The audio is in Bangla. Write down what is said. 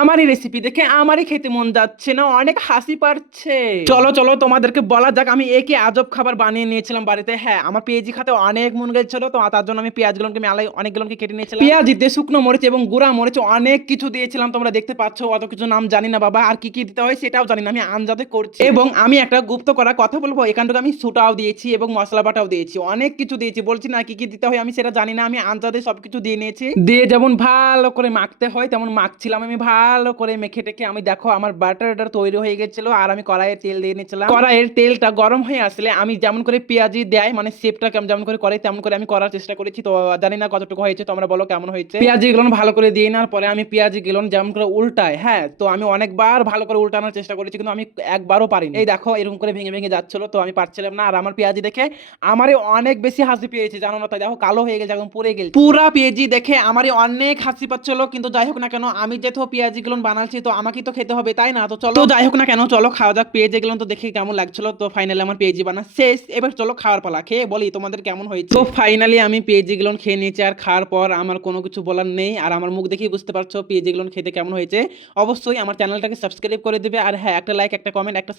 আমারই রেসিপি দেখে আমারই খেতে মন যাচ্ছে না, অনেক হাসি পাচ্ছে। চলো চলো তোমাদেরকে বলা যাক আমি একে আজব খাবার বানিয়ে নিয়েছিলাম বাড়িতে। হ্যাঁ, আমার পেঁয়াজি খেতে অনেক মন গেছিল, তো তার জন্য আমি পেঁয়াজগুলোকে মেলায় অনেকগুলোকে কেটে নিয়েছিলাম। পেঁয়াজিতে শুকনো মরিচ এবং গুঁড়া মরিচ অনেক কিছু দিয়েছিলাম, তোমরা দেখতে পাচ্ছ। অত কিছু নাম জানি না বাবা, আর কি কি দিতে হয় সেটাও জানি না, আমি আন্দাজে করছি। এবং আমি একটা গুপ্ত করা কথা বলবো, এখান থেকে আমি সুটাও দিয়েছি এবং মশলা বাটাও দিয়েছি, অনেক কিছু দিয়েছি। বলছি না কি কি দিতে হয় আমি সেটা জানি না, আমি আন্দাজে সবকিছু দিয়ে নিয়েছি। দিয়ে যেমন ভালো করে মাখতে হয় তেমন মাখছিলাম আমি ভালো করে মেখে টেকে। আমি দেখো আমার বাটারটা তৈরি হয়ে গেছিল, আর আমি কড়াইয়ে তেল দিয়ে নিয়েছিলাম। কড়াইয়ের তেলটা গরম হয়ে আসলে আমি যেমন করে পেঁয়াজি দেয়, মানে শেপটা কেমন যেমন করে করে তেমন করে আমি করার চেষ্টা করেছি। তো জানি না কতটুকু হয়েছে, তোমরা বলো কেমন হয়েছে। পেঁয়াজি গুলো ভালো করে দিয়ে নেওয়ার পরে আমি পেঁয়াজি গুলো যেমন করে উল্টাই, হ্যাঁ, তো আমি অনেকবার ভালো করে উল্টানোর চেষ্টা করেছি, কিন্তু আমি একবারও পারিনি। এই দেখো এরকম করে ভেঙে ভেঙে যাচ্ছিল, তো আমি পারছিলাম না। আর আমার পেঁয়াজি দেখে আমারই অনেক বেশি হাসি পেয়েছে, জানো না? তাই দেখো কালো হয়ে গেছে, একদম পুড়ে গেছে। পুরা পেঁয়াজি দেখে আমারই অনেক হাসি পাচ্ছিল, কিন্তু যাই হোক না কেন, আমি যেহেতু পেঁয়াজি গুলো বানাচ্ছি তো আমাকেই তো খেতে হবে, তাই না? তো চলো, তো যাই হোক না কেন, চলো খাওয়া যাক। পেঁয়াজি গুলো তো দেখে কেমন লাগছিল, তো ফাইনালি আমার পেঁয়াজি বানা শেষ। এবার চলো খাওয়ার পালা, খেয়ে বলি তোমাদের কেমন হয়েছে। তো ফাইনালি আমি পেঁয়াজি গুলো খেয়ে নিয়েছি, আর খাওয়ার পর আমার কোনো কিছু বলার নেই। আর আমার মুখ দেখেই বুঝতে পারছো পেঁয়াজি গুলো খেতে কেমন হয়েছে। অবশ্যই আমার চ্যানেলটাকে সাবস্ক্রাইব করে দেবে, আর হ্যাঁ, একটা লাইক, একটা কমেন্ট, একটা